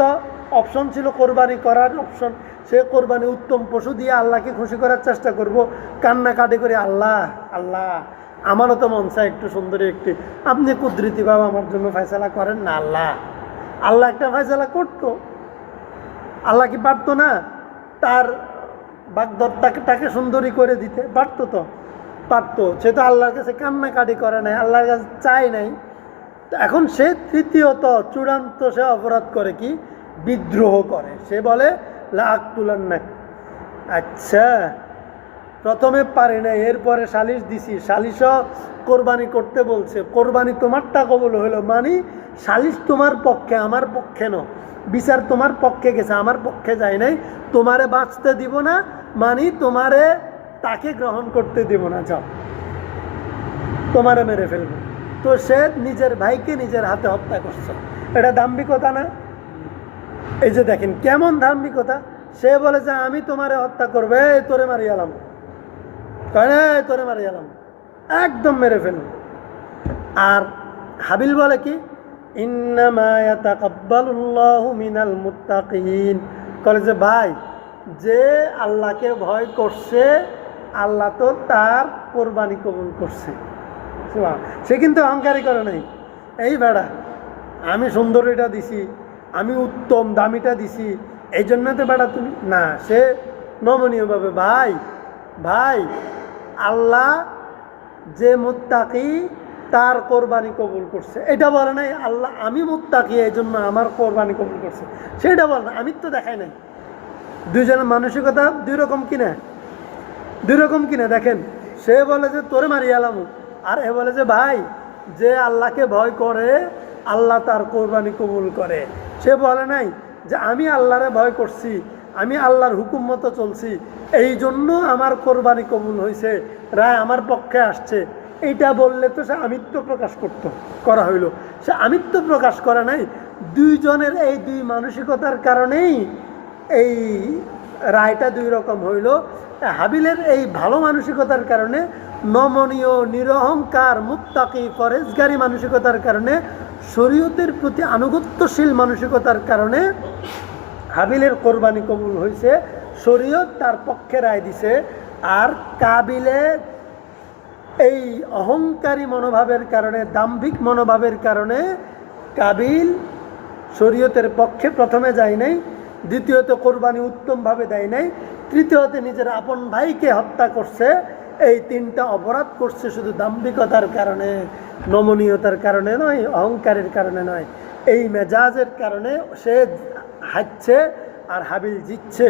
অপশন ছিল কোরবানি করার অপশন, সে কোরবানি উত্তম পশু দিয়ে আল্লাহকে খুশি করার চেষ্টা করব, কান্নাকাটি করে আল্লাহ আল্লাহ আমারও তো মন চায় একটু সুন্দরী একটি, আপনি কুদরতিভাবে আমার জন্য ফয়সালা করেন না। আল্লাহ আল্লাহ একটা ফয়সালা করতো, আল্লাহ কি পারতো না তার বাগদত্তাকে সুন্দরী করে দিতে? পারতো তো, পারতো। সে তো আল্লাহর কাছে কান্নাকাটি করে নাই, আল্লাহর কাছে চায় নাই। তো এখন সে তৃতীয়ত চূড়ান্ত সে অপরাধ করে কি? বিদ্রোহ করে। সে বলে লা আকতুলান্নাক। আচ্ছা, প্রথমে পারি না, এরপরে সালিশ দিছি, সালিশও কোরবানি করতে বলছে, কোরবানি তোমারটা কবুল হইলো, মানে সালিশ তোমার পক্ষে, আমার পক্ষে ন, বিচার তোমার পক্ষে গেছে, আমার পক্ষে যায় নাই, তোমারে বাঁচতে দিব না, মানে তোমারে তাকে গ্রহণ করতে দিব না, যাও তোমারে মেরে ফেলবো। তো সে নিজের ভাইকে নিজের হাতে হত্যা করছে, এটা দাম্ভিকতা না? এই যে দেখেন কেমন দাম্ভিকতা। সে বলে যে আমি তোমারে হত্যা করবে, তোরে মারি আলাম, তোরে মারি আলাম, একদম মেরে ফেলব। আর হাবিল বলে কি? ইন্নামা ইয়াতাকাব্বালুল্লাহু মিনাল মুত্তাকিন। বলে যে ভাই, যে আল্লাহকে ভয় করছে আল্লাহ তো তার কোরবানি কবুল করছে। সে কিন্তু অহংকারী করে নাই, এই বেড়া আমি সুন্দরীটা দিছি, আমি উত্তম দামিটা দিছি, এই জন্য তো বেড়া তুমি না। সে নমনীয়ভাবে ভাই ভাই আল্লাহ যে মুত্তাকি তার কোরবানি কবুল করছে, এটা বলে নাই আল্লাহ আমি মুত্তাকি এই জন্য আমার কোরবানি কবুল করছে, সেটা বলে না। আমি তো দেখাই নাই। দুইজনের মানসিকতা দুই রকম কিনা, দুই রকম কিনা দেখেন। সে বলে যে তোরে মারি আলাম, আর এ বলে যে ভাই যে আল্লাহকে ভয় করে আল্লাহ তার কোরবানি কবুল করে। সে বলে নাই যে আমি আল্লাহরে ভয় করছি, আমি আল্লাহর হুকুম মতো চলছি, এই জন্য আমার কোরবানি কবুল হয়েছে, রায় আমার পক্ষে আসছে। এইটা বললে তো সে আমিত্ব প্রকাশ করা হইল। সে আমিত্ব প্রকাশ করে নাই। দুইজনের এই দুই মানসিকতার কারণেই এই রায়টা দুই রকম হইল। হাবিলের এই ভালো মানসিকতার কারণে, নমনীয় নিরহংকার মুত্তাকি পরেজগারী মানসিকতার কারণে, শরীয়তের প্রতি আনুগত্যশীল মানসিকতার কারণে হাবিলের কোরবানি কবুল হয়েছে, শরীয়ত তার পক্ষে রায় দিছে। আর কাবিলের এই অহংকারী মনোভাবের কারণে, দাম্ভিক মনোভাবের কারণে কাবিল শরীয়তের পক্ষে প্রথমে যায় নাই, দ্বিতীয়ত কোরবানি উত্তমভাবে দেয় নাই, তৃতীয়ত নিজের আপন ভাইকে হত্যা করছে। এই তিনটা অপরাধ করছে শুধু দাম্ভিকতার কারণে, নমনীয়তার কারণে নয়, অহংকারের কারণে নয়, এই মেজাজের কারণে সে হারছে আর হাবিল জিতছে।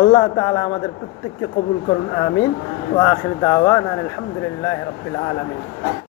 আল্লাহ তাআলা আমাদের প্রত্যেককে কবুল করুন, আমিন। ওয়া আখির দাওয়ানা আলহামদুলিল্লাহি রাব্বিল আলামিন।